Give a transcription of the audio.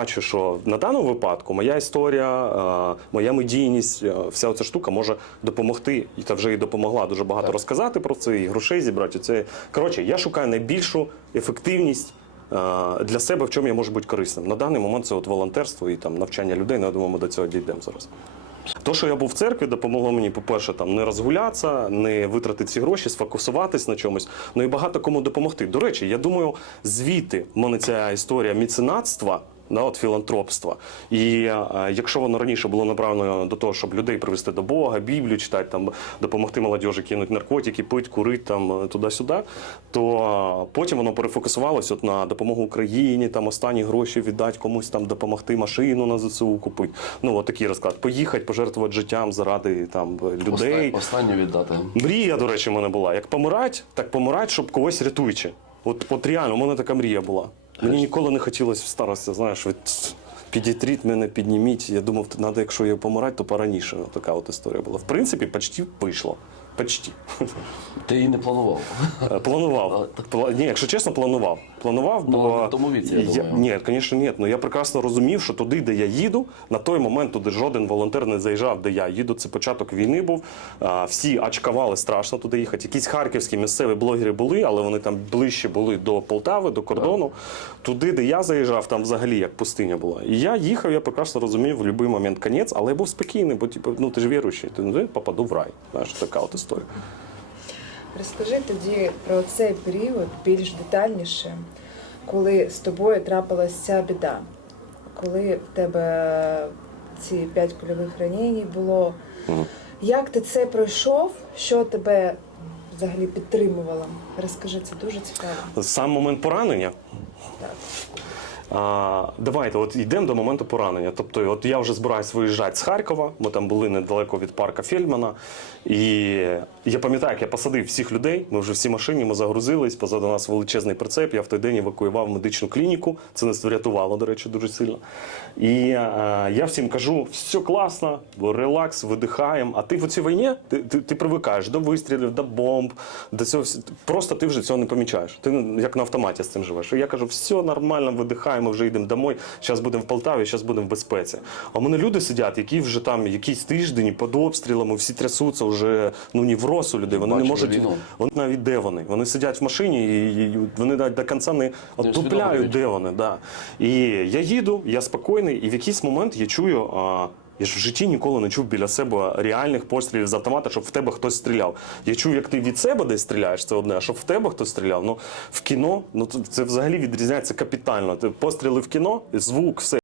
бачу, що на даному випадку моя історія, е, моя медійність, е, вся ця штука може допомогти, і та вже і допомогла дуже багато розказати про це, і грошей зібрати. Це коротше, я шукаю найбільшу ефективність. е, Для себе в чому я можу бути корисним на даний момент це от волонтерство і там навчання людей. Ну, я думаю, ми до цього дійдемо зараз. То, що я був в церкві, допомогло мені, по-перше, там не розгулятися, не витратити ці гроші, сфокусуватись на чомусь. Ну і багато кому допомогти. До речі, я думаю, звідти в мене ця історія міценатства. Да, от філантропства. І е, якщо воно раніше було направлено до того, щоб людей привести до Бога, Біблію читати, там, допомогти молодіжі кинути наркотики, пить, курити там, е, туди-сюди, то е, потім воно перефокусувалося от на допомогу Україні, там останні гроші віддати комусь там допомогти машину на ЗСУ купити. Ну, от такий розклад. Поїхати, пожертвувати життям заради там, людей. Оста- Останню віддати. Мрія, до речі, в мене була. Як помирать, так помирать, щоб когось рятуючи. От, от реально, у мене така мрія була. Мені ніколи не хотілося в старості, знаєш, від... підітріть мене, підніміть. Я думав, треба, якщо я помирати, то пораніше. Така от історія була. В принципі, почти вийшло. Почти. Ти її не планував. Е, Планував. Пла- Ні, якщо чесно, планував. Планував, Ну, бо в тому віці, я думаю. Ні, звісно, ні. Ну я прекрасно розумів, що туди, де я їду, на той момент туди жоден волонтер не заїжджав, де я їду. Це початок війни був. А, Всі ачкавали страшно туди їхати. Якісь харківські місцеві блогери були, але вони там ближче були до Полтави, до кордону. Туди, де я заїжджав, там взагалі як пустиня була. І я їхав, я прекрасно розумів в будь-який момент кінець, але я був спокійний, бо типу, ну ти ж віруючий, ти ну, попаду в рай. Знаєш, така от історія. Розкажи тоді про цей період більш детальніше, коли з тобою трапилася ця біда, коли в тебе ці п'ять кульових ранень було. Як ти це пройшов? Що тебе взагалі підтримувало? Розкажи, це дуже цікаво. Сам момент поранення. Так. А, давайте, от йдемо до моменту поранення. Тобто, от я вже збираюсь виїжджати з Харкова. Ми там були недалеко від парка Фельдмана. І я пам'ятаю, як я посадив всіх людей. Ми вже всі машині, ми загрузились. Позаду нас величезний прицеп. Я в той день евакуював медичну клініку. Це нас врятувало, до речі, дуже сильно. І а, я всім кажу: все класно, релакс, видихаємо. А ти в цій війні ти, ти, ти привикаєш до вистрілів, до бомб, до цього. Просто ти вже цього не помічаєш. Ти як на автоматі з цим живеш. І я кажу, все нормально, видихаємо, вже йдемо домой. Зараз будемо в Полтаві, зараз будемо в безпеці. А в мене люди сидять, які вже там якісь тиждень під обстрілами, всі трясуться, вже ну ні в росу людей. Вони не можуть. війну. Вони навіть де вони? Вони сидять в машині і, і вони навіть до кінця не отупляють, де вони. Да. І я їду, я спокійний, і в якийсь момент я чую. А, я ж в житті ніколи не чув біля себе реальних пострілів з автомата, щоб в тебе хтось стріляв. Я чув, як ти від себе десь стріляєш, це одне, а щоб в тебе хтось стріляв. Ну в кіно, ну це- взагалі відрізняється капітально. Ти постріли в кіно, звук, все.